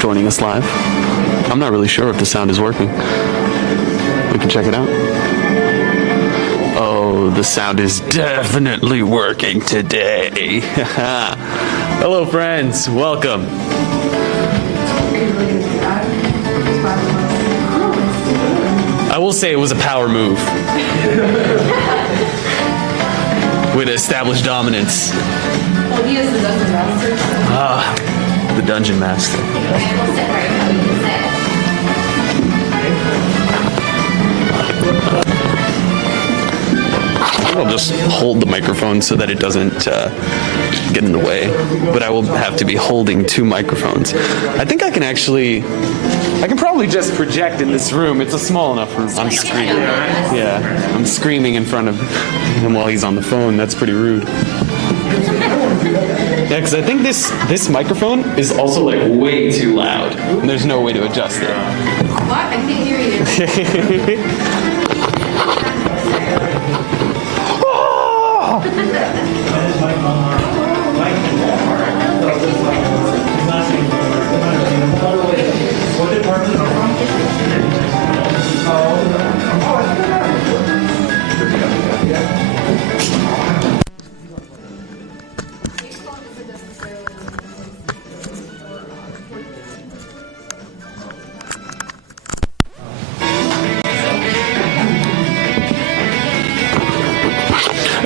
joining us live. I'm not really sure if the sound is working. We can check it out. Oh, the sound is definitely working today. Hello, friends. Welcome. I will say it was a power move. Way to establish dominance. Well, he is the Dungeon Master. The Dungeon Master. I'll just hold the microphone so that it doesn't get in the way. But I will have to be holding two microphones. I think I can probably just project in this room. It's a small enough room. I'm screaming. Yeah, I'm screaming in front of him while he's on the phone. That's pretty rude. Yeah, because I think this microphone is also like way too loud. And there's no way to adjust it. What? I can't hear you.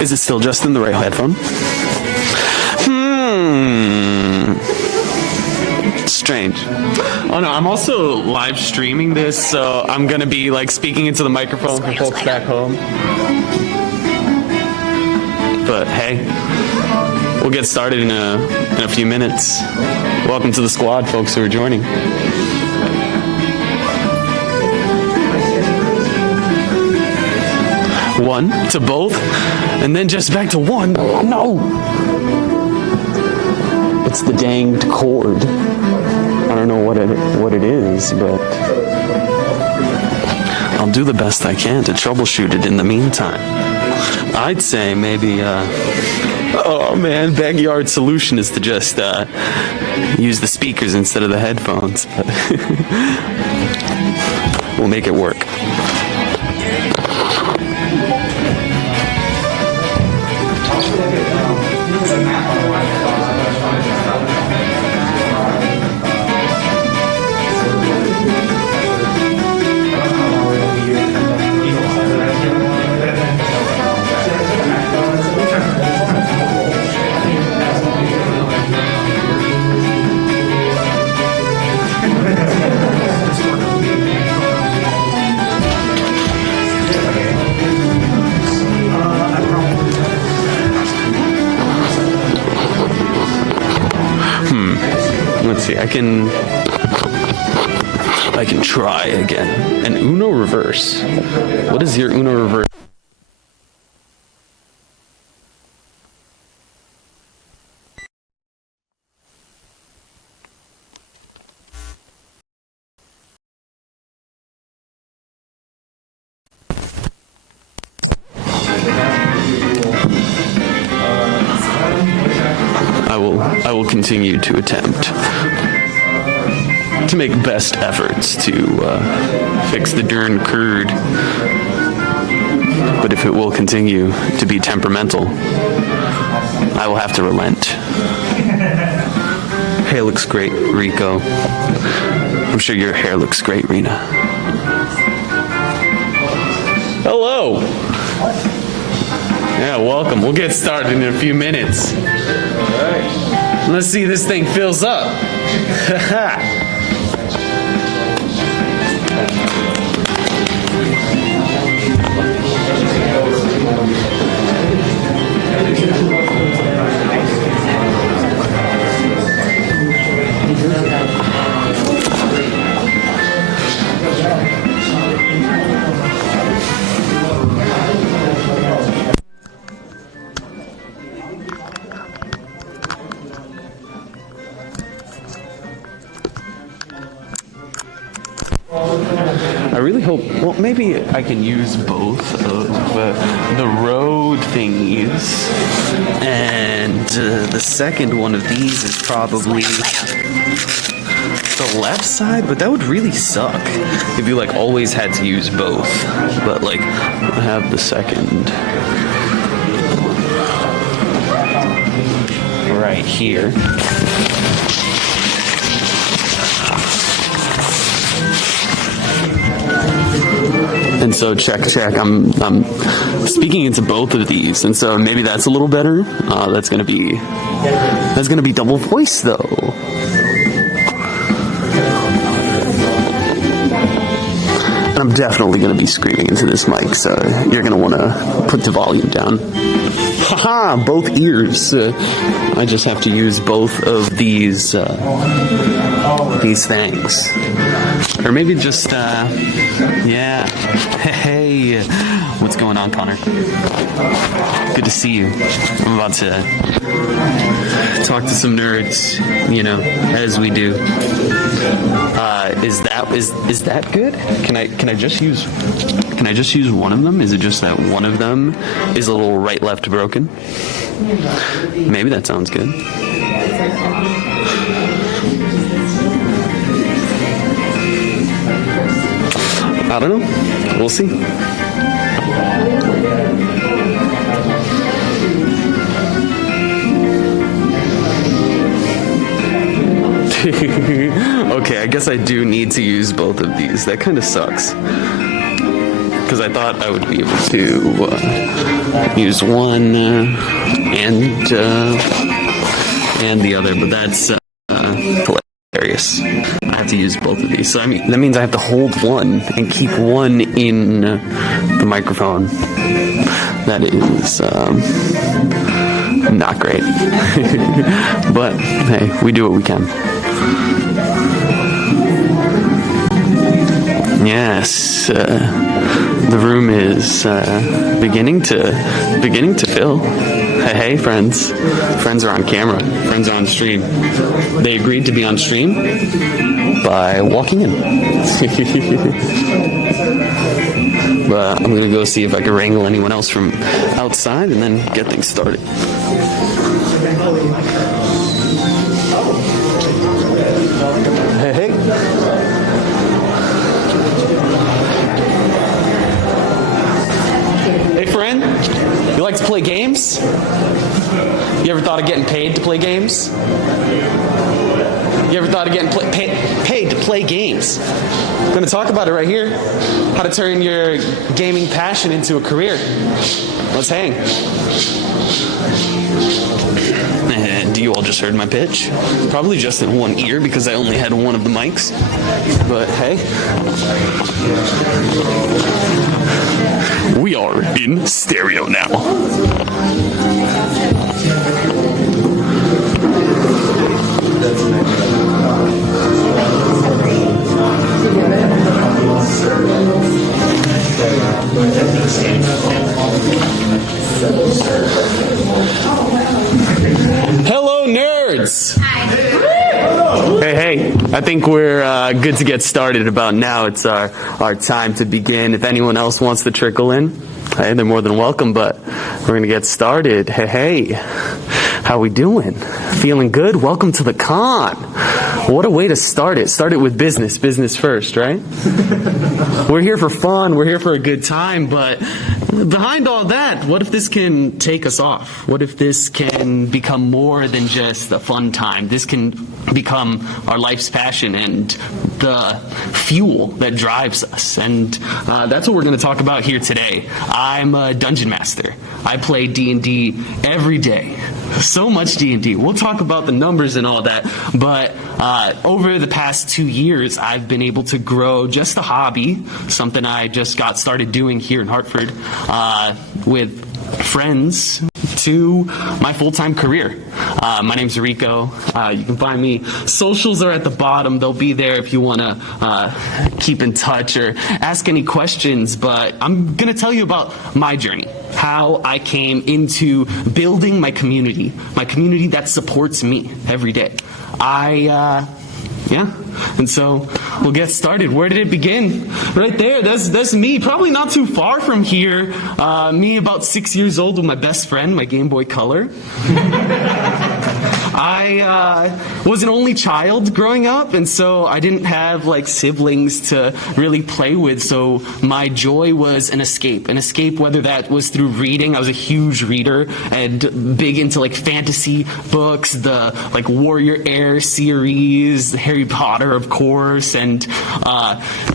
Is it still just in the right headphone? Strange. Oh no, I'm also live streaming this, so I'm gonna be like speaking into the microphone for folks back home. But hey, we'll get started in a few minutes. Welcome to the squad, folks who are joining. One to both, and then just back to one. No! It's the danged cord. I don't know what it is, but I'll do the best I can to troubleshoot it in the meantime. I'd say maybe, oh man, backyard solution is to just use the speakers instead of the headphones, but we'll make it work. Let's see, I can try again. An Uno reverse. What is your Uno reverse? I will continue to attempt to make best efforts to fix the darn curd. But if it will continue to be temperamental, I will have to relent. Hair looks great, Rico. I'm sure your hair looks great, Rena. Hello. Yeah, welcome. We'll get started in a few minutes. Let's see if this thing fills up. I really hope, well, maybe I can use both of the road thingies, and the second one of these is probably the left side, but that would really suck if you like always had to use both. But like I have the second right here. And so check. I'm speaking into both of these, and so maybe that's a little better. That's gonna be double voice though. And I'm definitely gonna be screaming into this mic, so you're gonna want to put the volume down. Haha! Both ears. I just have to use both of these things. Or maybe just, yeah. Hey, what's going on, Connor? Good to see you. I'm about to talk to some nerds, you know, as we do. Is that good? Can I just use one of them? Is it just that one of them is a little right-left broken? Maybe that sounds good. I don't know. We'll see. Okay, I guess I do need to use both of these. That kind of sucks. Because I thought I would be able to use one and the other, but that's hilarious. I have to use both of these. So I mean, that means I have to hold one and keep one in the microphone. That is not great. But hey, we do what we can. Yes, the room is beginning to fill. Hey, friends. Friends are on camera. Friends are on stream. They agreed to be on stream by walking in. But I'm gonna go see if I can wrangle anyone else from outside and then get things started. Hey. Hey, friend. You like to play games? You ever thought of getting paid to play games? You ever thought of getting paid to play games? I'm going to talk about it right here. How to turn your gaming passion into a career. Let's hang. And you all just heard my pitch. Probably just in one ear because I only had one of the mics. But hey. We are in stereo now. Hello, nerds! Hey, I think we're good to get started about now. It's our time to begin. If anyone else wants to trickle in, hey, they're more than welcome, but we're going to get started. Hey, how we doing? Feeling good? Welcome to the con. What a way to start it. Start it with business. Business first, right? We're here for fun. We're here for a good time, but behind all that, what if this can take us off? What if this can become more than just a fun time? This can become our life's passion and the fuel that drives us. And that's what we're going to talk about here today. I'm a dungeon master. I play D&D every day. So much D&D. We'll talk about the numbers and all that, but over the past 2 years, I've been able to grow just a hobby, something I just got started doing here in Hartford with friends, to my full-time career. My name's Rico. You can find me. Socials are at the bottom. They'll be there if you want to keep in touch or ask any questions. But I'm going to tell you about my journey, how I came into building my community that supports me every day. And so we'll get started. Where did it begin? Right there. That's me. Probably not too far from here. Me about 6 years old with my best friend, my Game Boy Color. I was an only child growing up, and so I didn't have like siblings to really play with, so my joy was an escape whether that was through reading. I was a huge reader and big into like fantasy books, the like Warrior Air series, Harry Potter of course, and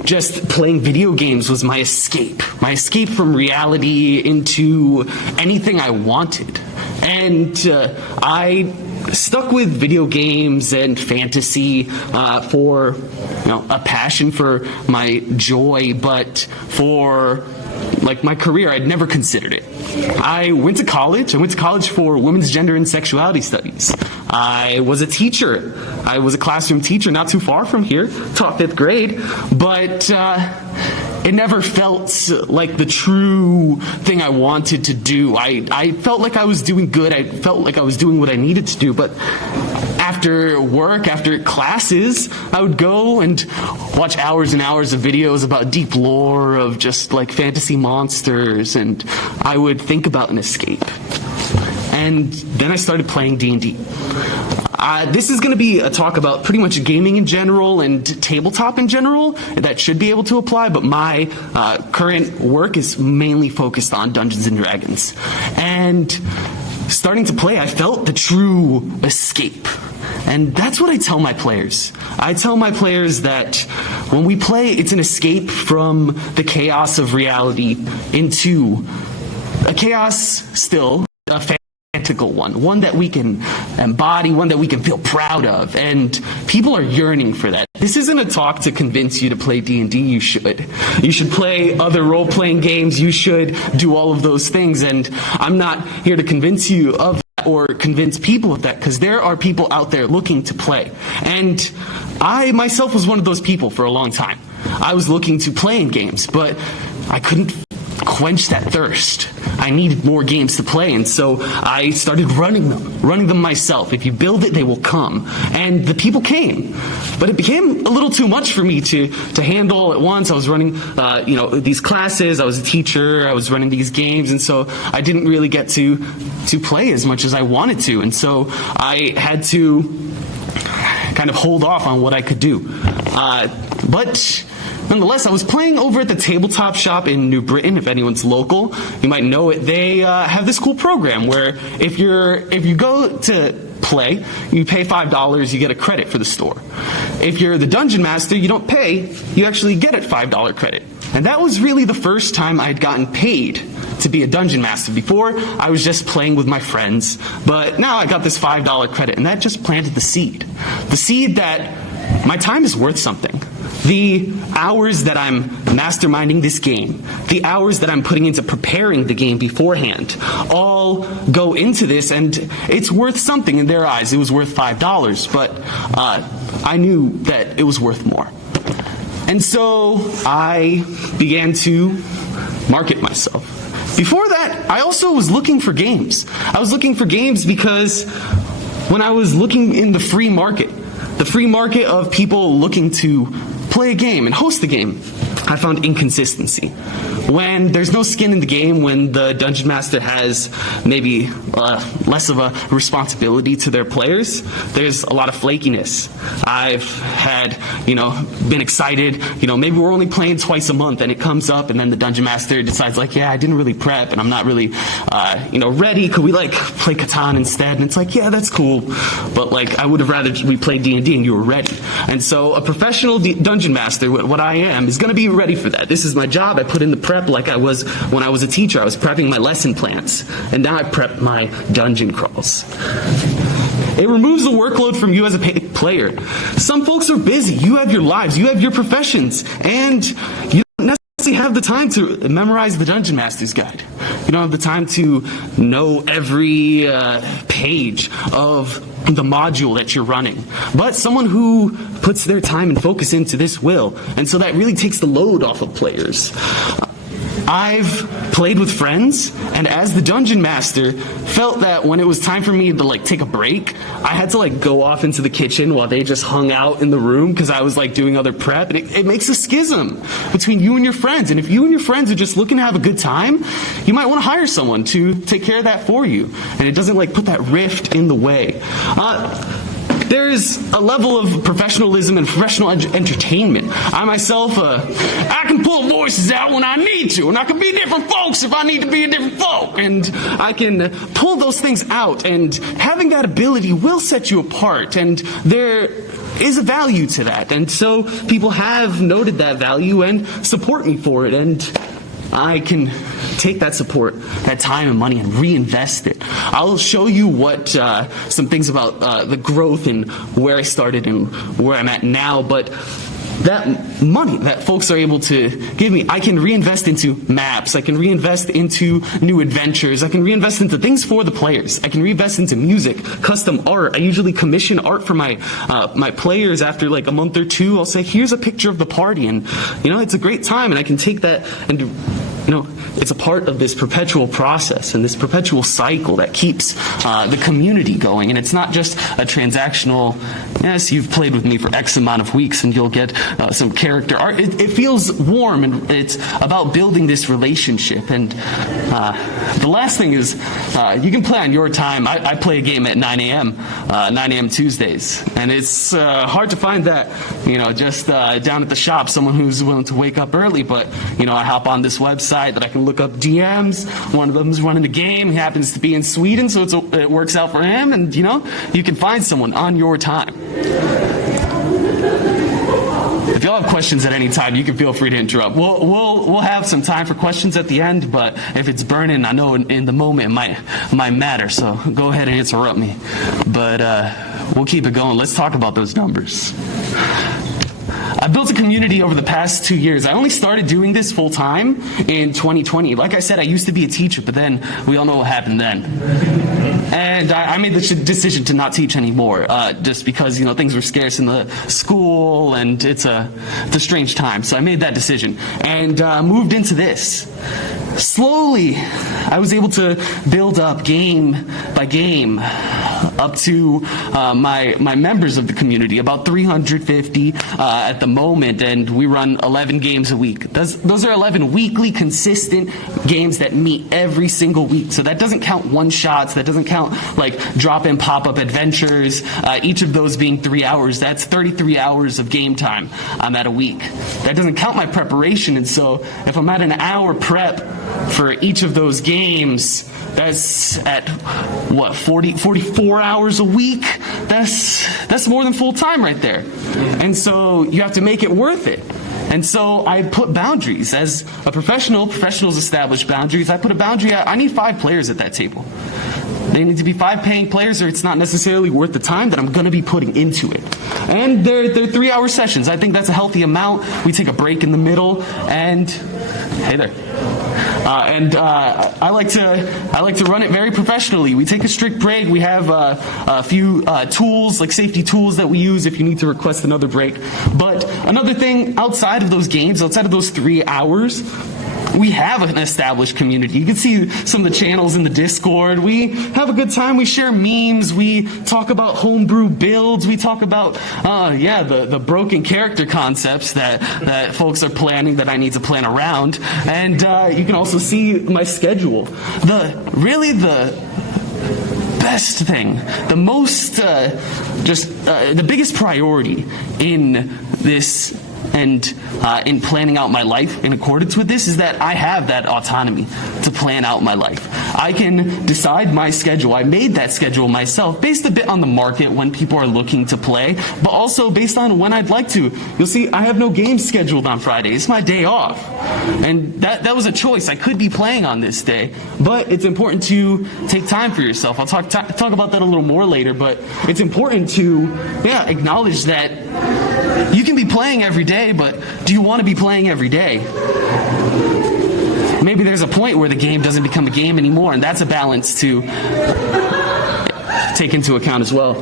just playing video games was my escape from reality into anything I wanted. And I stuck with video games and fantasy for a passion, for my joy, but for like my career, I'd never considered it. I went to college for women's gender and sexuality studies. I was a teacher. I was a classroom teacher not too far from here, taught 5th grade, but it never felt like the true thing I wanted to do. I felt like I was doing good. I felt like I was doing what I needed to do, but after work, after classes, I would go and watch hours and hours of videos about deep lore of just like fantasy monsters, and I would think about an escape. And then I started playing D&D. This is going to be a talk about pretty much gaming in general and tabletop in general. That should be able to apply, but my current work is mainly focused on Dungeons and Dragons. And starting to play, I felt the true escape. And that's what I tell my players. I tell my players that when we play, it's an escape from the chaos of reality into a chaos still, a fantastical one that we can embody, one that we can feel proud of, and people are yearning for that. This isn't a talk to convince you to play D&D. You should play other role-playing games. You should do all of those things, and I'm not here to convince you of that or convince people of that, because there are people out there looking to play. And I myself was one of those people for a long time. I was looking to play in games, but I couldn't quench that thirst. I needed more games to play, and so I started running them myself. If you build it, they will come. And the people came. But it became a little too much for me to handle at once. I was running these classes, I was a teacher, I was running these games, and so I didn't really get to play as much as I wanted to. And so I had to kind of hold off on what I could do. But nonetheless, I was playing over at the tabletop shop in New Britain. If anyone's local, you might know it. They have this cool program where if you go to play, you pay $5, you get a credit for the store. If you're the dungeon master, you don't pay, you actually get a $5 credit. And that was really the first time I had gotten paid to be a dungeon master. Before, I was just playing with my friends, but now I got this $5 credit, and that just planted the seed. The seed that my time is worth something. The hours that I'm masterminding this game, the hours that I'm putting into preparing the game beforehand, all go into this, and it's worth something in their eyes. It was worth $5, but I knew that it was worth more. And so I began to market myself. Before that, I also was looking for games. I was looking for games because when I was looking in the free market of people looking to play a game and host a game, I found inconsistency. When there's no skin in the game, when the dungeon master has maybe less of a responsibility to their players, there's a lot of flakiness. I've had, been excited, maybe we're only playing twice a month, and it comes up, and then the dungeon master decides I didn't really prep, and I'm not really, ready. Could we play Catan instead? And it's yeah, that's cool, but I would have rather we played D&D and you were ready. And so a professional dungeon master, what I am, is going to be ready for that. This is my job. I put in the prep like I was when I was a teacher. I was prepping my lesson plans, and now I prep my dungeon crawls. It removes the workload from you as a player. Some folks are busy. You have your lives, you have your professions, and you don't necessarily have the time to memorize the Dungeon Master's Guide. You don't have the time to know every page of the module that you're running. But someone who puts their time and focus into this will, and so that really takes the load off of players. I've played with friends, and as the dungeon master, felt that when it was time for me to like take a break, I had to like go off into the kitchen while they just hung out in the room because I was like doing other prep, and it makes a schism between you and your friends. And if you and your friends are just looking to have a good time, you might want to hire someone to take care of that for you, and it doesn't like put that rift in the way. There's a level of professionalism and professional entertainment. I myself, I can pull voices out when I need to, and I can be different folks if I need to be a different folk, and I can pull those things out, and having that ability will set you apart, and there is a value to that, and so people have noted that value and support me for it, and I can take that support, that time and money, and reinvest it. I'll show you what some things about the growth and where I started and where I'm at now, but that money that folks are able to give me, I can reinvest into maps, I can reinvest into new adventures, I can reinvest into things for the players, I can reinvest into music, custom art. I usually commission art for my my players after like a month or two. I'll say, here's a picture of the party, and it's a great time, and I can take that and it's a part of this perpetual process and this perpetual cycle that keeps the community going. And it's not just a transactional, yes, you've played with me for X amount of weeks and you'll get some character art. It feels warm, and it's about building this relationship. And the last thing is you can play on your time. I play a game at 9 a.m. Tuesdays. And it's hard to find that, just down at the shop, someone who's willing to wake up early. But, I hop on this website that I can look up DMs. One of them's running the game. He happens to be in Sweden, so it works out for him. And, you can find someone on your time. If y'all have questions at any time, you can feel free to interrupt. We'll have some time for questions at the end, but if it's burning, I know in the moment it might matter, so go ahead and interrupt me. But we'll keep it going. Let's talk about those numbers. I built a community over the past 2 years. I only started doing this full time in 2020. Like I said, I used to be a teacher, but then we all know what happened then. And I made the decision to not teach anymore, just because things were scarce in the school, and it's a strange time. So I made that decision and moved into this. Slowly, I was able to build up game by game up to my members of the community, about 350 at the moment, and we run 11 games a week. Those are 11 weekly, consistent games that meet every single week. So that doesn't count one-shots, that doesn't count like drop-in pop-up adventures, each of those being 3 hours. That's 33 hours of game time I'm at a week. That doesn't count my preparation, and so if I'm at an hour prep for each of those games, that's at 44 hours a week. That's more than full time right there. And so you have to make it worth it. And so I put boundaries. As a professionals establish boundaries. I put a boundary I need 5 players at that table. They need to be 5 paying players, or it's not necessarily worth the time that I'm going to be putting into it. And they're 3-hour sessions. I think that's a healthy amount. We take a break in the middle, and hey there. I like to run it very professionally. We take a strict break. We have a few tools, like safety tools, that we use if you need to request another break. But another thing, outside of those games, outside of those 3 hours, we have an established community. You can see some of the channels in the Discord. We have a good time. We share memes. We talk about homebrew builds. We talk about, the broken character concepts that folks are planning that I need to plan around. And you can also see my schedule. The best thing, the most, the biggest priority in this and in planning out my life in accordance with this is that I have that autonomy to plan out my life. I can decide my schedule. I made that schedule myself based a bit on the market when people are looking to play, but also based on when I'd like to. You'll see I have no games scheduled on Friday. It's my day off. And that was a choice. I could be playing on this day, but it's important to take time for yourself. I'll talk about that a little more later, but it's important to acknowledge that you can be playing every day, but do you want to be playing every day? Maybe there's a point where the game doesn't become a game anymore, and that's a balance to take into account as well.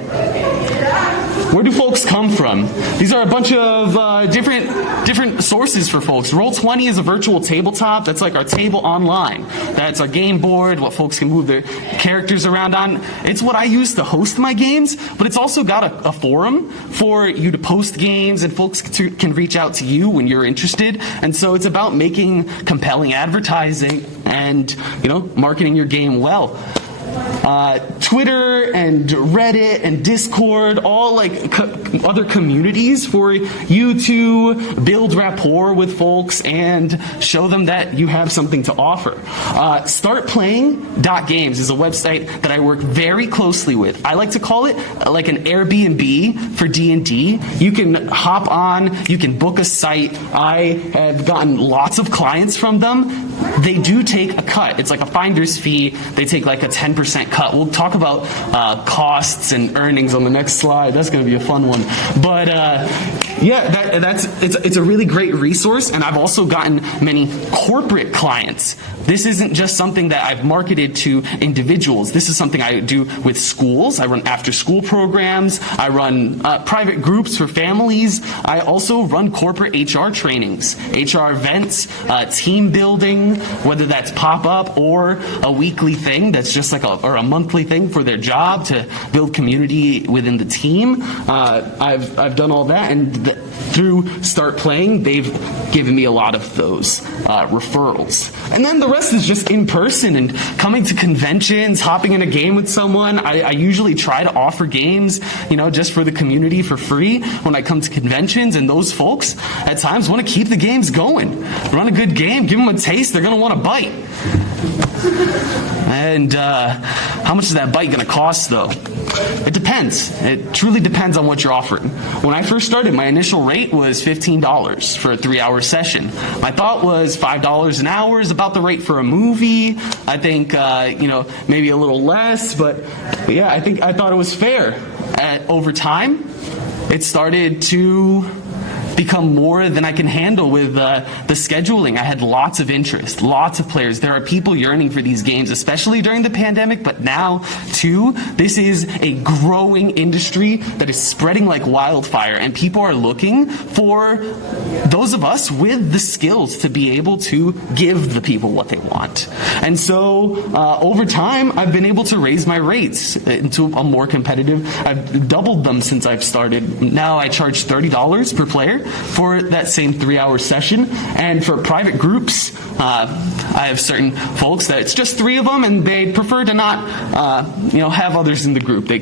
where do folks come from? These are a bunch of different sources for folks. Roll20 is a virtual tabletop. That's like our table online. That's our game board, what folks can move their characters around on. It's what I use to host my games, but it's also got a forum for you to post games, and folks can reach out to you when you're interested. And so it's about making compelling advertising and, marketing your game well. Twitter and Reddit and Discord, all like other communities for you to build rapport with folks and show them that you have something to offer. Startplaying.games is a website that I work very closely with. I like to call it like an Airbnb for D&D. You can hop on, you can book a site. I have gotten lots of clients from them. They do take a cut. It's like a finder's fee. They take like a 10% cut. We'll talk about costs and earnings on the next slide. That's going to be a fun one. But it's a really great resource, and I've also gotten many corporate clients. This isn't just something that I've marketed to individuals. This is something I do with schools. I run after-school programs. I run private groups for families. I also run corporate HR trainings, HR events, team building, whether that's pop-up or a weekly thing that's just like a monthly thing for their job to build community within the team. I've done all that, and through Start Playing, they've given me a lot of those referrals. And then the rest is just in person and coming to conventions, hopping in a game with someone. I usually try to offer games, just for the community for free when I come to conventions, and those folks at times want to keep the games going. Run a good game, give them a taste, they're going to want to bite. And how much is that bite going to cost, though? It depends. It truly depends on what you're offering. When I first started, my initial rate was $15 for a 3-hour session. My thought was $5 an hour is about the rate for a movie. I think, maybe a little less, but yeah, I thought it was fair. Over time, it started to become more than I can handle with the scheduling. I had lots of interest, lots of players. There are people yearning for these games, especially during the pandemic, but now too. This is a growing industry that is spreading like wildfire, and people are looking for those of us with the skills to be able to give the people what they want. And so over time, I've been able to raise my rates into a more competitive. I've doubled them since I've started. Now I charge $30 per player for that same 3-hour session. And for private groups, I have certain folks that it's just 3 of them, and they prefer to not, have others in the group. They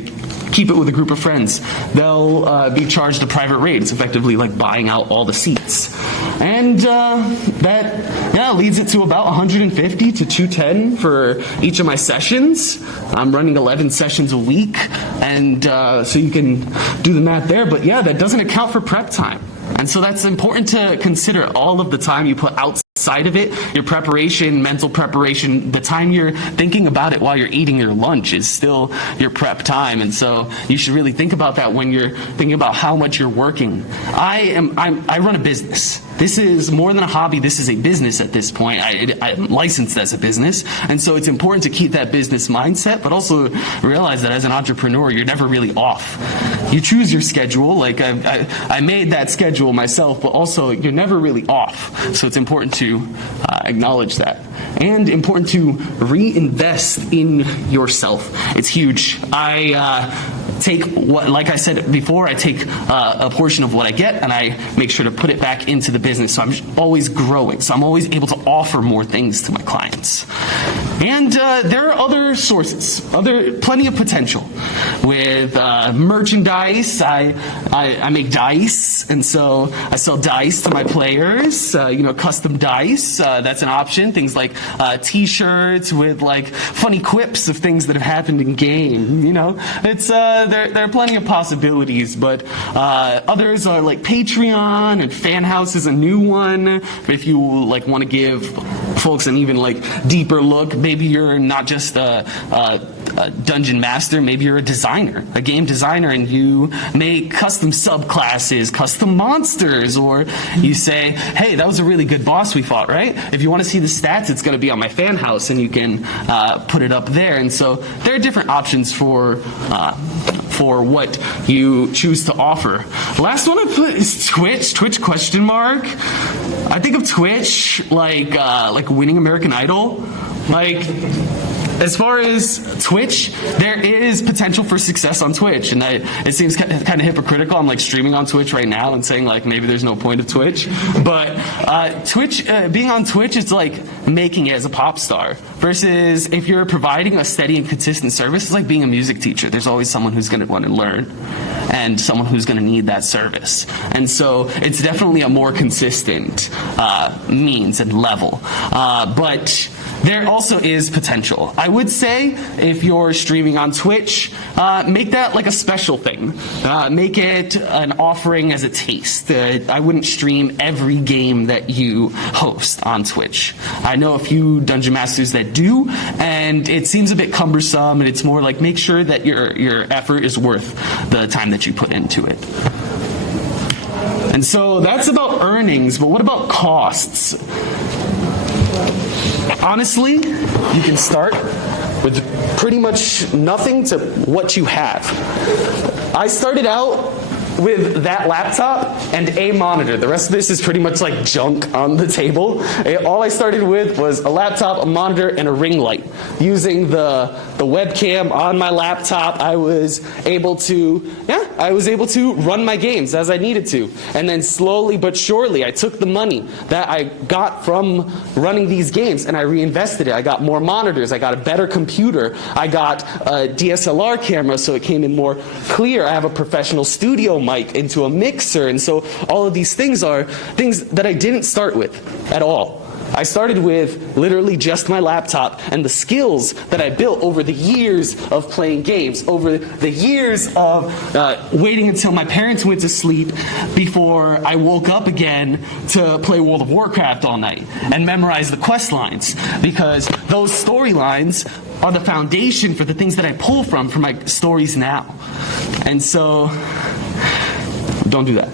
keep it with a group of friends. They'll be charged a private rate. It's effectively like buying out all the seats. And that leads it to about $150 to $210 for each of my sessions. I'm running 11 sessions a week, and so you can do the math there. But yeah, that doesn't account for prep time. And so that's important to consider. All of the time you put outside of it, your preparation, mental preparation, the time you're thinking about it while you're eating your lunch is still your prep time. And so you should really think about that when you're thinking about how much you're working. I run a business. This is more than a hobby. This is a business at this point. I'm licensed as a business. And so it's important to keep that business mindset, but also realize that as an entrepreneur, you're never really off. You choose your schedule. Like I made that schedule myself, but also you're never really off. So it's important to acknowledge that. And important to reinvest in yourself. It's huge. Like I said before, I take a portion of what I get and I make sure to put it back into the business. So I'm always growing. So I'm always able to offer more things to my clients. And there are other sources, plenty of potential. With merchandise, I make dice, and so I sell dice to my players. Custom dice. That's an option. Things like T-shirts with like funny quips of things that have happened in game. It's there are plenty of possibilities, but others are like Patreon, and Fan House is a new one. If you want to give folks an even deeper look, maybe you're not just a dungeon master, maybe you're a designer, a game designer, and you make custom subclasses, custom monsters, or you say, hey, that was a really good boss we fought, right? If you want to see the stats, it's going to be on my Fan House, and you can put it up there. And so there are different options for for what you choose to offer. The last one I put is Twitch question mark. I think of Twitch like winning American Idol. Like, as far as Twitch, there is potential for success on Twitch, and it seems kind of hypocritical. I'm like streaming on Twitch right now and saying like maybe there's no point of Twitch, but Twitch, being on Twitch, it's like making it as a pop star. Versus if you're providing a steady and consistent service, it's like being a music teacher. There's always someone who's going to want to learn, and someone who's going to need that service. And so it's definitely a more consistent means and level, but there also is potential. I would say if you're streaming on Twitch, make that like a special thing. Make it an offering as a taste. I wouldn't stream every game that you host on Twitch. I know a few Dungeon Masters that do, and it seems a bit cumbersome, and it's more like make sure that your effort is worth the time that you put into it. And so that's about earnings, but what about costs? Honestly, you can start with pretty much nothing to what you have. I started out with that laptop and a monitor. The rest of this is pretty much like junk on the table. All I started with was a laptop, a monitor, and a ring light. Using the webcam on my laptop, I was able to run my games as I needed to. And then slowly but surely, I took the money that I got from running these games and I reinvested it. I got more monitors, I got a better computer, I got a DSLR camera so it came in more clear. I have a professional studio mic into a mixer, and so all of these things are things that I didn't start with at all. I started with literally just my laptop and the skills that I built over the years of playing games, over the years of waiting until my parents went to sleep before I woke up again to play World of Warcraft all night and memorize the quest lines, because those storylines are the foundation for the things that I pull from for my stories now. And so, don't do that.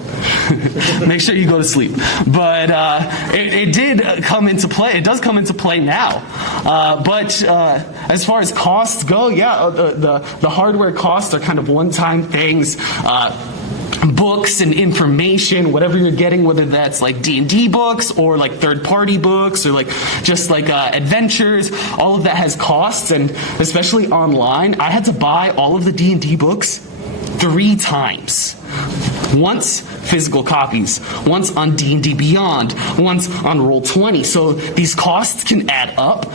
Make sure you go to sleep. But it did come into play. It does come into play now. But as far as costs go, yeah, the hardware costs are kind of one-time things. Books and information, whatever you're getting, whether that's like D&D books or like third-party books or like just like adventures, all of that has costs, and especially online, I had to buy all of the D&D books 3 times. Once physical copies, once on D&D Beyond, once on Roll20. So these costs can add up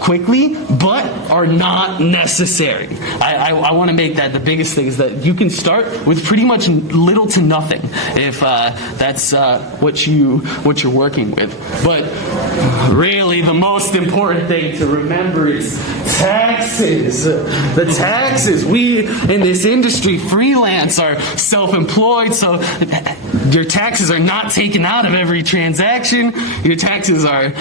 quickly, but are not necessary. I want to make that the biggest thing, is that you can start with pretty much little to nothing if that's what you're working with. But really, the most important thing to remember is taxes. The taxes. We in this industry freelance, are self-employed, so your taxes are not taken out of every transaction. Your taxes are,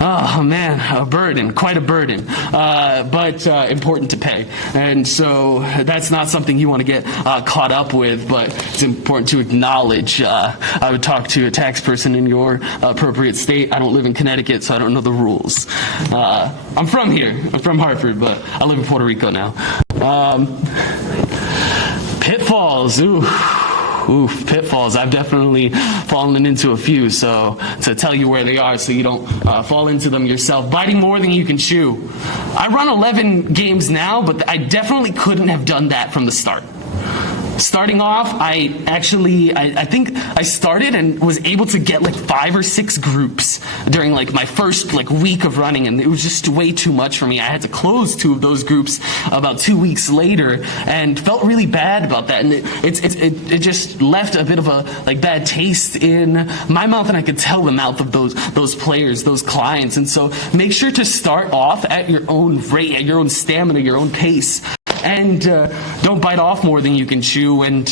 oh man, a burden, quite a burden, but important to pay. And so that's not something you want to get caught up with, but it's important to acknowledge. I would talk to a tax person in your appropriate state. I don't live in Connecticut, so I don't know the rules. I'm from here. I'm from Hartford, but I live in Puerto Rico now. Pitfalls, Oof, pitfalls. I've definitely fallen into a few, so to tell you where they are so you don't fall into them yourself. Biting more than you can chew. I run 11 games now, but I definitely couldn't have done that from the start. Starting off, I think I started and was able to get like 5 or 6 groups during like my first like week of running, and it was just way too much for me. I had to close 2 of those groups about 2 weeks later, and felt really bad about that. And it just left a bit of a like bad taste in my mouth, and I could tell the mouth of those players, those clients. And so make sure to start off at your own rate, at your own stamina, your own pace. And don't bite off more than you can chew, and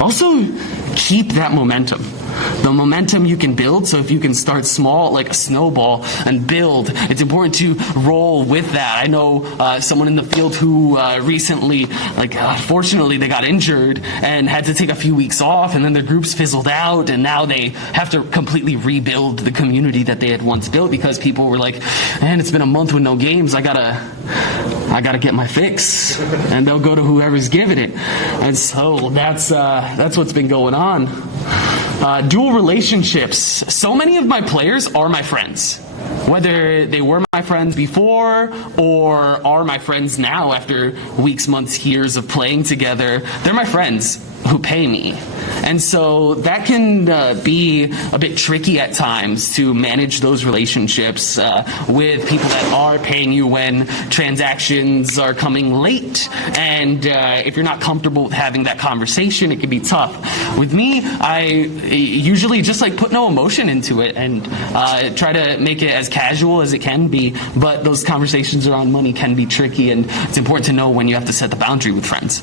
also keep that momentum. The the momentum you can build. So if you can start small, like a snowball, and build, it's important to roll with that. I know someone in the field who recently, fortunately, they got injured and had to take a few weeks off, and then their groups fizzled out, and now they have to completely rebuild the community that they had once built because people were like, man, it's been a month with no games. I gotta get my fix, and they'll go to whoever's giving it. And so that's what's been going on. Dual relationships. So many of my players are my friends. Whether they were my friends before or are my friends now after weeks, months, years of playing together, they're my friends who pay me. And so that can be a bit tricky at times to manage those relationships with people that are paying you when transactions are coming late. And if you're not comfortable with having that conversation, it can be tough. With me, I usually just put no emotion into it and try to make it as casual as it can be. But those conversations around money can be tricky, and it's important to know when you have to set the boundary with friends.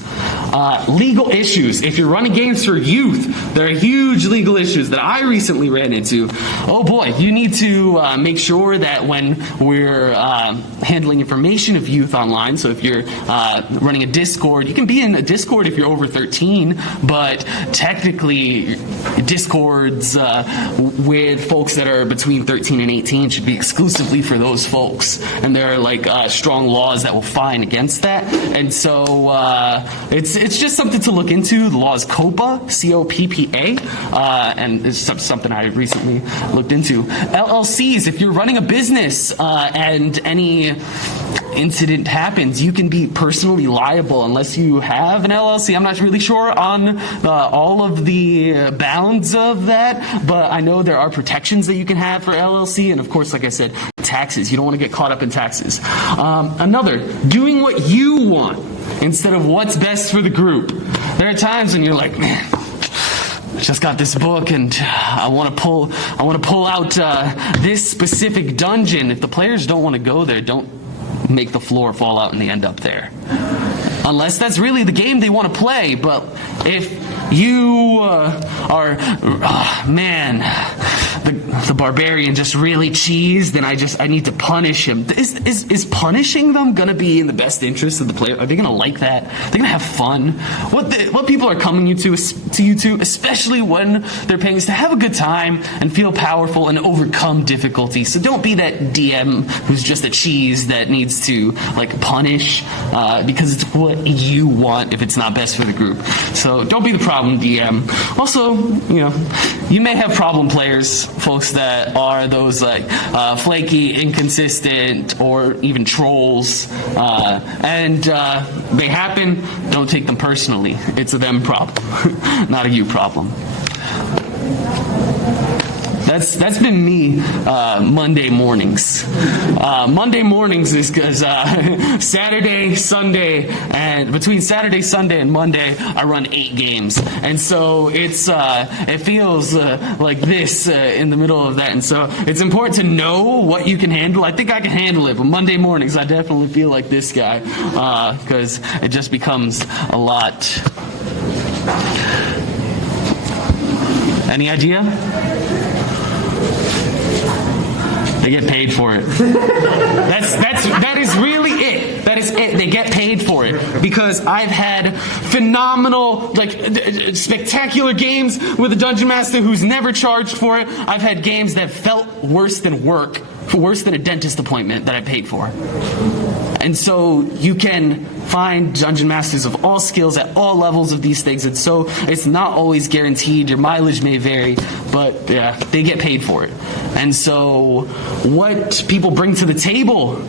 Legal issues. If you're running games for youth, there are huge legal issues that I recently ran into. Oh boy, you need to make sure that when we're handling information of youth online, so if you're running a Discord, you can be in a Discord if you're over 13, but technically Discords with folks that are between 13 and 18 should be exclusively for those folks. And there are strong laws that will fine against that. And so it's just something to look into. The law is COPPA, C-O-P-P-A, and it's something I recently looked into. LLCs, if you're running a business and any incident happens, you can be personally liable unless you have an LLC. I'm not really sure on all of the bounds of that, but I know there are protections that you can have for LLC, and of course, like I said, taxes. You don't want to get caught up in taxes. Another, doing what you want instead of what's best for the group. There are times when you're like, man, I just got this book and I want to pull out this specific dungeon. If the players don't want to go there, don't make the floor fall out and they end up there. Unless that's really the game they want to play. But if you the barbarian just really cheesed, then I need to punish him. Is punishing them gonna be in the best interest of the player? Are they gonna like that? They're gonna have fun. What people are coming to you to, especially when they're paying, is to have a good time and feel powerful and overcome difficulty. So don't be that DM who's just a cheese that needs to punish because it's what you want if it's not best for the group. So don't be the problem DM. Also, you may have problem players, folks that are those flaky, inconsistent, or even trolls, and they happen. Don't take them personally. It's a them problem, not a you problem. That's been me Monday mornings. Monday mornings is because Saturday, Sunday, and between Saturday, Sunday, and Monday, I run 8 games, and so it feels like this in the middle of that, and so it's important to know what you can handle. I think I can handle it, but Monday mornings, I definitely feel like this guy because it just becomes a lot. Any idea? They get paid for it. That is really it. That is it. They get paid for it because I've had phenomenal, spectacular games with a dungeon master who's never charged for it. I've had games that felt worse than work, worse than a dentist appointment that I paid for. And so you can find dungeon masters of all skills at all levels of these things, and so it's not always guaranteed. Your mileage may vary, but they get paid for it. And so what people bring to the table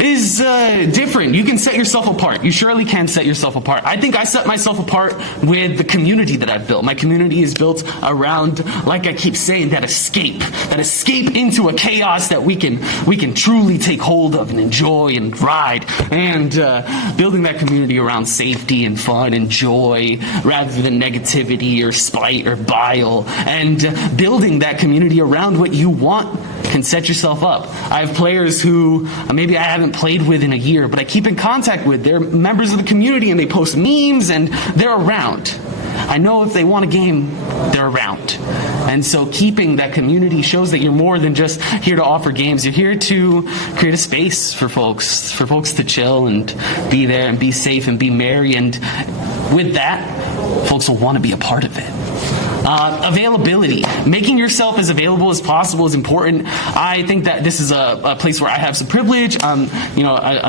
is different. You can set yourself apart. You surely can set yourself apart. I think I set myself apart with the community that I've built. My community is built around, like I keep saying, that escape into a chaos that we can truly take hold of and enjoy and ride, and building that community around safety and fun and joy rather than negativity or spite or bile, and building that community around what you want can set yourself up. I have players who maybe I haven't played with in a year, but I keep in contact with. They're members of the community and they post memes and they're around. I know if they want a game, they're around. And so keeping that community shows that you're more than just here to offer games. You're here to create a space for folks to chill and be there and be safe and be merry. And with that, folks will want to be a part of it. Availability. Making yourself as available as possible is important. I think that this is a place where I have some privilege. I'm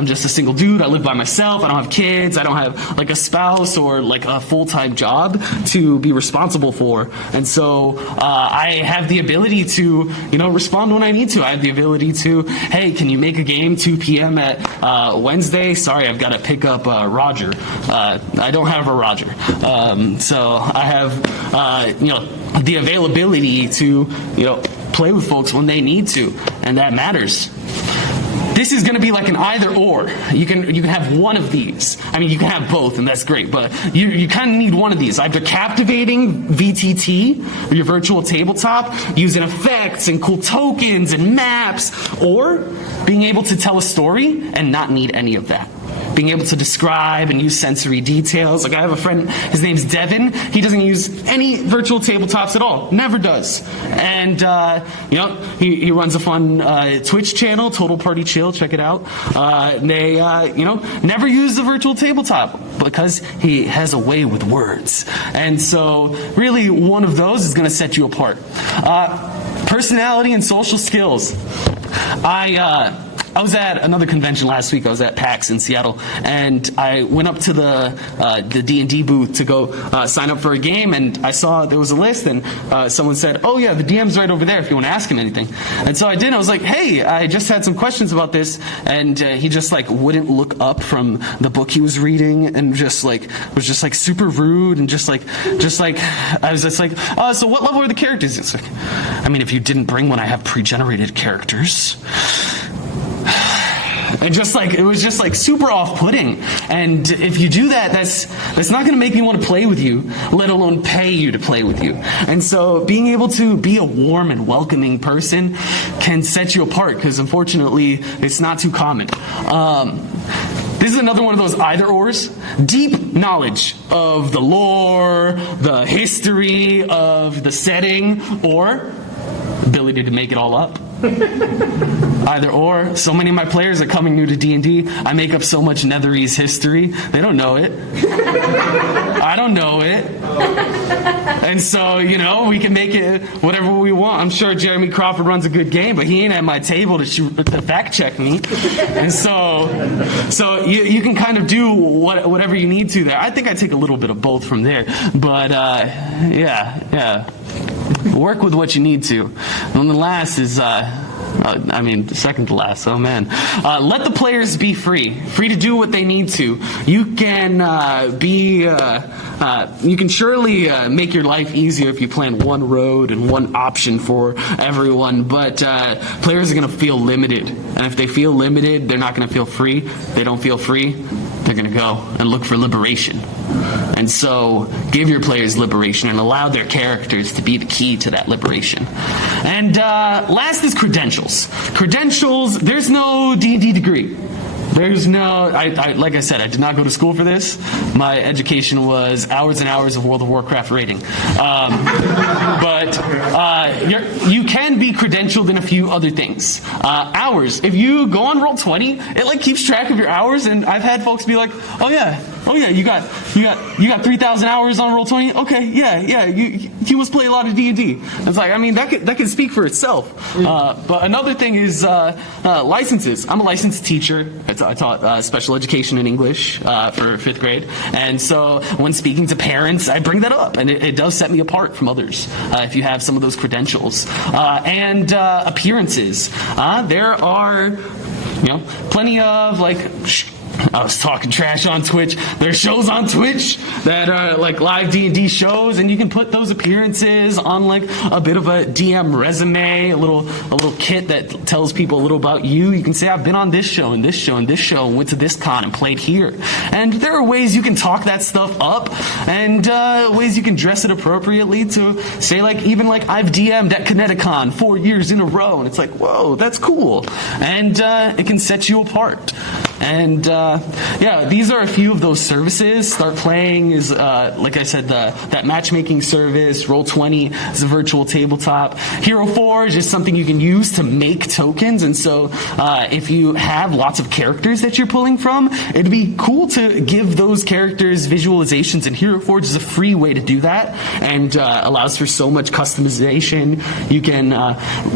just a single dude. I live by myself. I don't have kids. I don't have like a spouse or like a full-time job to be responsible for. And so I have the ability to, respond when I need to. I have the ability to, hey, can you make a game 2 p.m. at Wednesday? Sorry, I've got to pick up Roger. I don't have a Roger. So I have, the availability to, play with folks when they need to, and that matters. This is going to be like an either or. You can have one of these. I mean, you can have both, and that's great, but you kind of need one of these. Either captivating VTT, or your virtual tabletop, using effects and cool tokens and maps, or being able to tell a story and not need any of that. Being able to describe and use sensory details. Like I have a friend, his name's Devin. He doesn't use any virtual tabletops at all. Never does. And, he runs a fun Twitch channel, Total Party Chill. Check it out. They, never use the virtual tabletop because he has a way with words. And so really one of those is going to set you apart. Personality and social skills. I was at another convention last week. I was at PAX in Seattle, and I went up to the D&D booth to go sign up for a game, and I saw there was a list, and someone said, "Oh yeah, the DM's right over there if you want to ask him anything." And so I did. I was like, "Hey, I just had some questions about this," and he just wouldn't look up from the book he was reading, and was just super rude, and just like I was just like, "So what level are the characters?" It's like, I mean, if you didn't bring one, I have pre-generated characters. And it was just super off-putting. And if you do that, that's not going to make me want to play with you, let alone pay you to play with you. And so being able to be a warm and welcoming person can set you apart, because unfortunately it's not too common. This is another one of those either-ors. Deep knowledge of the lore, the history of the setting, or ability to make it all up. Either or. So many of my players are coming new to D&D. I make up so much Netherese history. They don't know it. I don't know it. And so, we can make it whatever we want. I'm sure Jeremy Crawford runs a good game, but he ain't at my table to fact check me. And so you can kind of do whatever you need to there. I think I take a little bit of both from there. But, yeah. Work with what you need to. And the last is, second to last. Oh man, let the players be free to do what they need to. You can you can surely make your life easier if you plan one road and one option for everyone. But players are going to feel limited, and if they feel limited, they're not going to feel free. If they don't feel free, they're going to go and look for liberation. And so give your players liberation and allow their characters to be the key to that liberation. And last is credentials. Credentials, there's no D&D degree. There's no, like I said, I did not go to school for this. My education was hours and hours of World of Warcraft raiding. But you can be credentialed in a few other things. Hours. If you go on Roll20, it keeps track of your hours, and I've had folks be like, oh yeah, you got 3,000 hours on Roll20. Okay, yeah, you must play a lot of D&D. It's like, I mean, that can speak for itself. But another thing is licenses. I'm a licensed teacher. I taught special education in English for 5th grade, and so when speaking to parents, I bring that up, and it does set me apart from others if you have some of those credentials. And appearances. There are, plenty of I was talking trash on Twitch. There's shows on Twitch that are live D&D shows, and you can put those appearances on a bit of a DM resume, a little kit that tells people a little about you. You can say, I've been on this show and this show and this show, and went to this con and played here. And there are ways you can talk that stuff up, and ways you can dress it appropriately to say even I've DM'd at ConnectiCon 4 years in a row, and it's whoa, that's cool. And it can set you apart. And yeah, these are a few of those services. Start Playing is, like I said, that matchmaking service. Roll20 is a virtual tabletop. Hero Forge is something you can use to make tokens. And so if you have lots of characters that you're pulling from, it'd be cool to give those characters visualizations. And Hero Forge is a free way to do that, and allows for so much customization. You can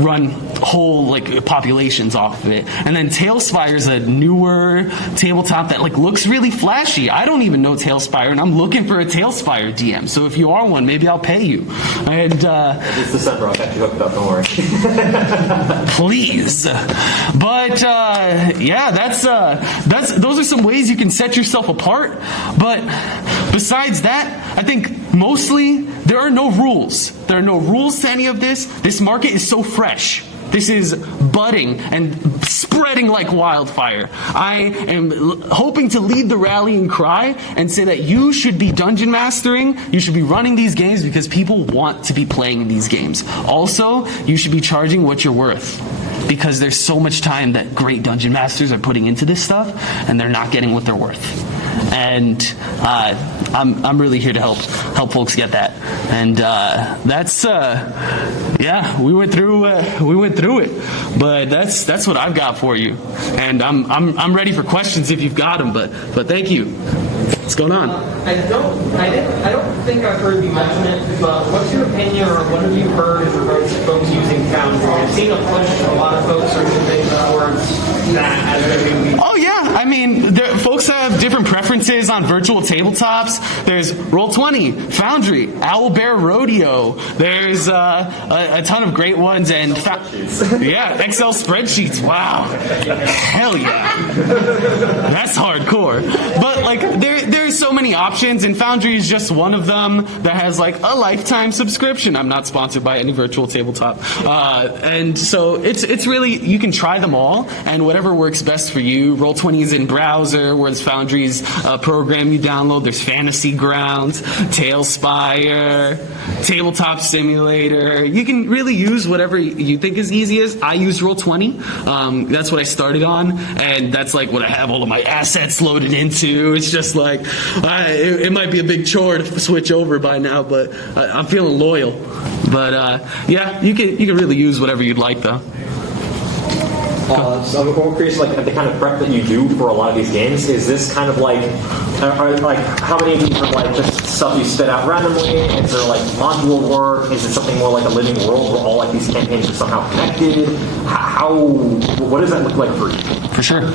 run whole populations off of it. And then Tailspire is a newer tabletop that looks really flashy. I don't even know Tailspire, and I'm looking for a Tailspire DM. So if you are one, maybe I'll pay you. And it's December. I'll get you hooked up. Don't worry. Please. But yeah, that's those are some ways you can set yourself apart. But besides that, I think mostly there are no rules. There are no rules to any of this. This market is so fresh. This is budding and spreading like wildfire. I am hoping to lead the rallying cry and say that you should be dungeon mastering, you should be running these games because people want to be playing these games. Also, you should be charging what you're worth, because there's so much time that great dungeon masters are putting into this stuff and they're not getting what they're worth. And I'm really here to help folks get that. And that's yeah, we went through it, but that's what I've got for you. And I'm ready for questions if you've got them. But thank you. What's going on? I don't think I've heard you mention it, but what's your opinion, or what have you heard as regards to folks using Foundry? I've seen a push from a lot of folks are moving towards that as their new. Oh yeah, I mean, folks have different preferences on virtual tabletops. There's Roll20, Foundry, Owlbear Rodeo. There's a ton of great ones, and yeah, Excel spreadsheets. Wow, hell yeah, that's hardcore. But there's so many options, and Foundry is just one of them that has a lifetime subscription. I'm not sponsored by any virtual tabletop, and so it's really, you can try them all, and whatever works best for you. Roll20 is in browser, whereas Foundry's program you download. There's Fantasy Grounds, Tailspire, Tabletop Simulator. You can really use whatever you think is easiest. I use Roll20. That's what I started on, and that's what I have all of my assets loaded into. It's just it might be a big chore to switch over by now, but I'm feeling loyal. But yeah, you can really use whatever you'd like, though. So I'm more curious, the kind of prep that you do for a lot of these games. Is this kind of how many of these are just stuff you spit out randomly? Is there module work? Is it something more like a living world where all these campaigns are somehow connected? What does that look like for you? For sure.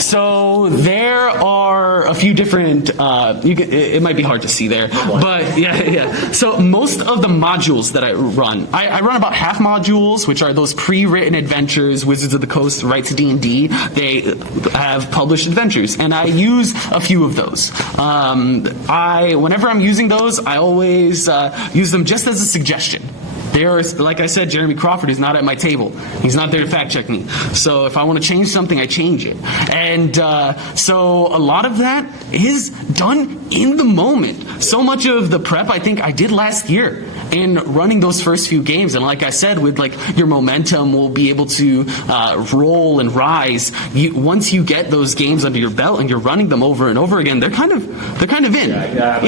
So there are a few different. It might be hard to see there, but yeah. So most of the modules that I run about half modules, which are those pre-written adventures. Wizards of the Coast writes D&D. They have published adventures, and I use a few of those. Whenever I'm using those, I always use them just as a suggestion. Like I said, Jeremy Crawford is not at my table. He's not there to fact check me. So if I want to change something, I change it. And so a lot of that is done in the moment. So much of the prep I think I did last year in running those first few games. And like I said, with your momentum will be able to roll and rise. Once you get those games under your belt and you're running them over and over again, they're kind of in. Yeah.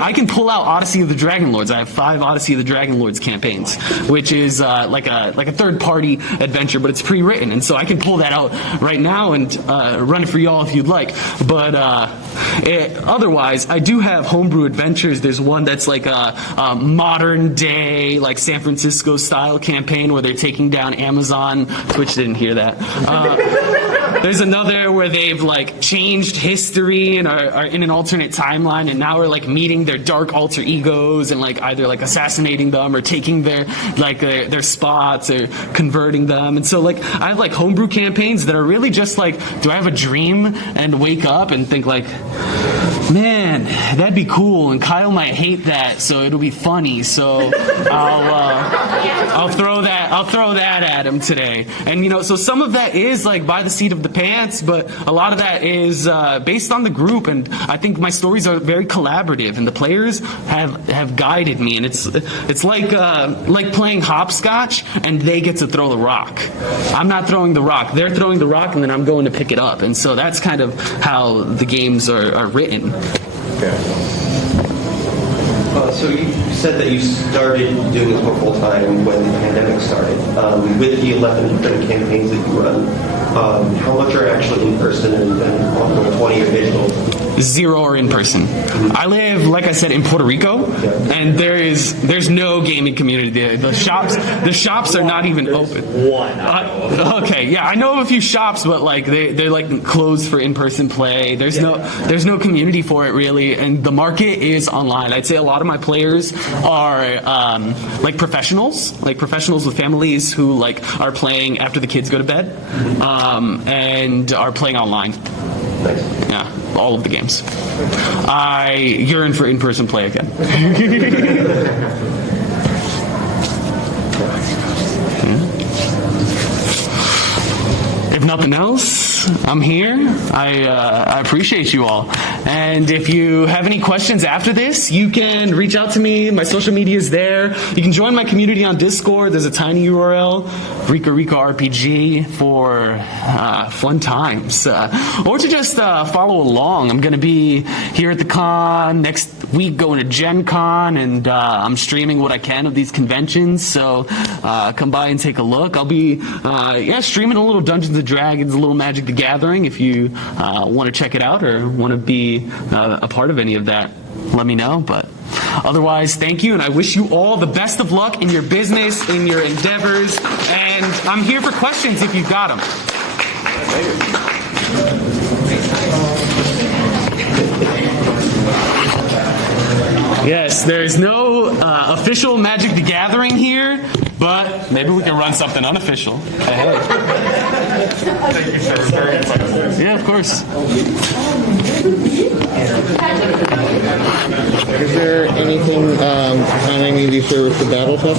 I can pull out Odyssey of the Dragonlords. I have 5 Odyssey of the Dragonlords campaigns, which is like a third-party adventure, but it's pre-written, and so I can pull that out right now and run it for y'all if you'd like. But otherwise, I do have homebrew adventures. There's one that's a modern-day, San Francisco-style campaign where they're taking down Amazon. Twitch didn't hear that. There's another where they've changed history and are in an alternate timeline, and now are meeting their dark alter egos and either assassinating them or taking their spots or converting them. And so I have homebrew campaigns that are really just do I have a dream and wake up and think man, that'd be cool, and Kyle might hate that, so it'll be funny. So I'll throw that at him today. And so some of that is by the seat of the pants, but a lot of that is based on the group, and I think my stories are very collaborative, and the players have guided me, and it's like playing hopscotch, and they get to throw the rock. I'm not throwing the rock; they're throwing the rock, and then I'm going to pick it up, and so that's kind of how the games are written. So you said that you started doing this for full time when the pandemic started. With the 11 different campaigns that you run, how much are actually in person and 20 are digital? 0 are in person. I live, like I said, in Puerto Rico, and there's no gaming community there. The shops are not even open. Okay, yeah, I know of a few shops, but like they're like closed for in-person play. There's no community for it really, and the market is online. I'd say a lot of my players are like professionals with families who like are playing after the kids go to bed, and are playing online. Yeah, all of the games. I yearn for in-person play again. If nothing else, I'm here. I appreciate you all. And if you have any questions after this, you can reach out to me. My social media is there. You can join my community on Discord. There's a tiny URL, Rica RPG, for fun times. Or to just follow along. I'm going to be here at the con next week, going to Gen Con, and I'm streaming what I can of these conventions. So come by and take a look. I'll be streaming a little Dungeons & Dragons, a little Magic the Gathering. If you want to check it out or want to be a part of any of that, let me know. But otherwise, thank you, and I wish you all the best of luck in your business, in your endeavors, and I'm here for questions if you've got them. Yes, there's no official Magic the Gathering here, but maybe we can run something unofficial. Hey. Thank you, sir. Very insightful. Yeah, of course. Is there anything on any of these servers for BattleTech?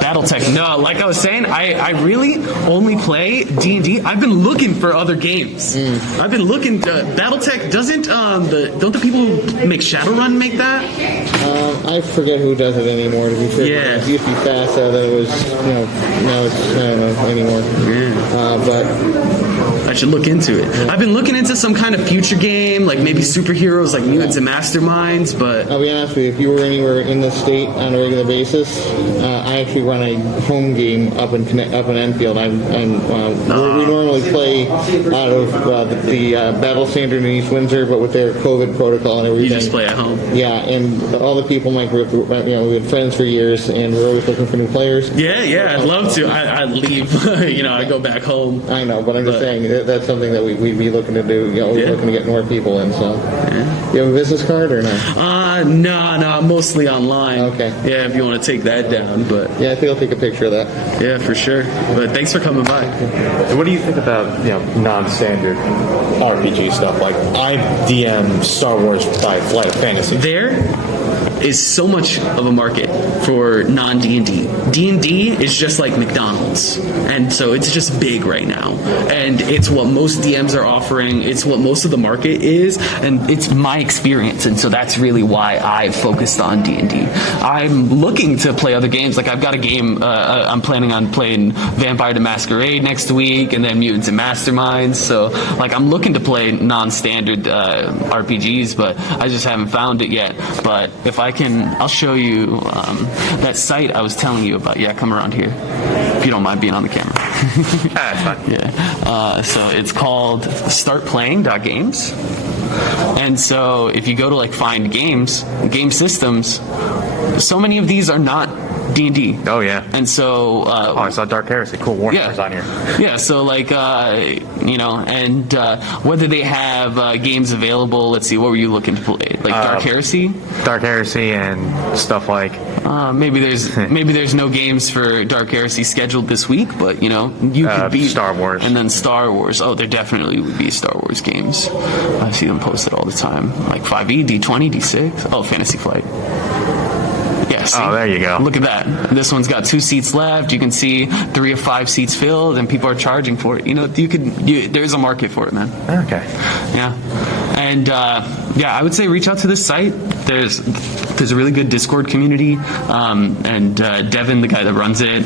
BattleTech, no. Like I was saying, I really only play D&D. I've been looking for other games. I've been looking. BattleTech doesn't don't the people who make Shadowrun make that? I forget who does it anymore. To be fair, Yeah. it used to be fast. That it was now it's I don't know anymore. Yeah. But I should look into it. I've been looking into some kind of future game, like maybe superheroes, like mutants and masterminds. But I'll be honest with you, if you were anywhere in the state on a regular basis, I actually run a home game up in Enfield. We normally play out of the Battle Standard in East Windsor, but with their COVID protocol and everything. you just play at home. Yeah, and all the people in my group, we had friends for years, and we're always looking for new players. Yeah, I'd love to. I leave, I go back home. I know, but I'm just saying that's something that we'd be looking to do. We're looking to get more people in. So, you have a business card or no? No, mostly online. Okay. Yeah, if you want to take that down, but Yeah, I think I'll take a picture of that. yeah, for sure. But thanks for coming by. What do you think about non-standard RPG stuff? Like I DM Star Wars by Flight of Fantasy. There is so much of a market for non-D&D. D&D is just like McDonald's, and so it's just big right now, and it's what most DMs are offering. It's what most of the market is, and it's my experience, and so that's really why I've focused on D&D. I'm looking to play other games. Like I've got a game I'm planning on playing Vampire the Masquerade next week, and then Mutants and Masterminds. So like I'm looking to play non-standard RPGs, but I just haven't found it yet. But if I'll show you that site I was telling you about. Yeah, come around here if you don't mind being on the camera. That's fine. Yeah. So it's called startplaying.games. And so if you go to like find games, game systems, so many of these are not D&D. Oh yeah. And so I saw Dark Heresy. Cool. Warhammer's on here. Yeah, so like and whether they have games available. Let's see, what were you looking to play? Like Dark Heresy? Dark Heresy and stuff like. Maybe there's no games for Dark Heresy scheduled this week, but you could be Star Wars. And then Star Wars. Oh, there definitely would be Star Wars games. I see them posted all the time, like 5e, D20, D6. Oh, Fantasy Flight. Yeah, See? Oh, there you go. Look at that. This one's got 2 seats left. You can see 3 of 5 seats filled, and people are charging for it. You know, there's a market for it, man. Okay. Yeah. And I would say reach out to this site. There's a really good Discord community, and Devin, the guy that runs it,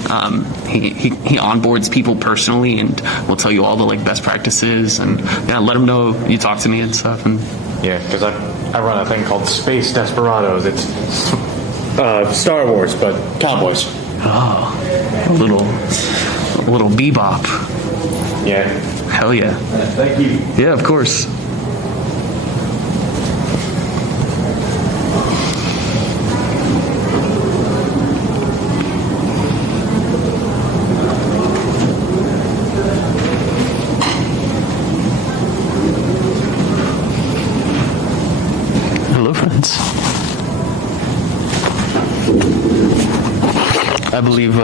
he onboards people personally and will tell you all the like best practices, and let him know you talk to me and stuff. And Yeah, because I run a thing called Space Desperados. It's Star Wars, but cowboys. oh, a little bebop. Yeah. Hell yeah. Thank you. Yeah, of course. Hello, friends. I believe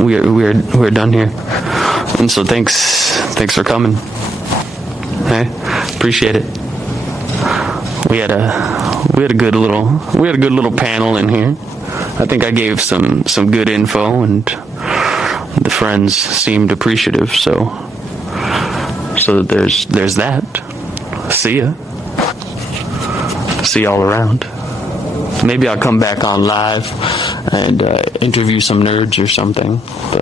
we're done here, and so thanks for coming. Hey, appreciate it. We had a good little panel in here. I think I gave some good info, and the friends seemed appreciative. So there's that. See ya. See y'all around. Maybe I'll come back on live and interview some nerds or something. But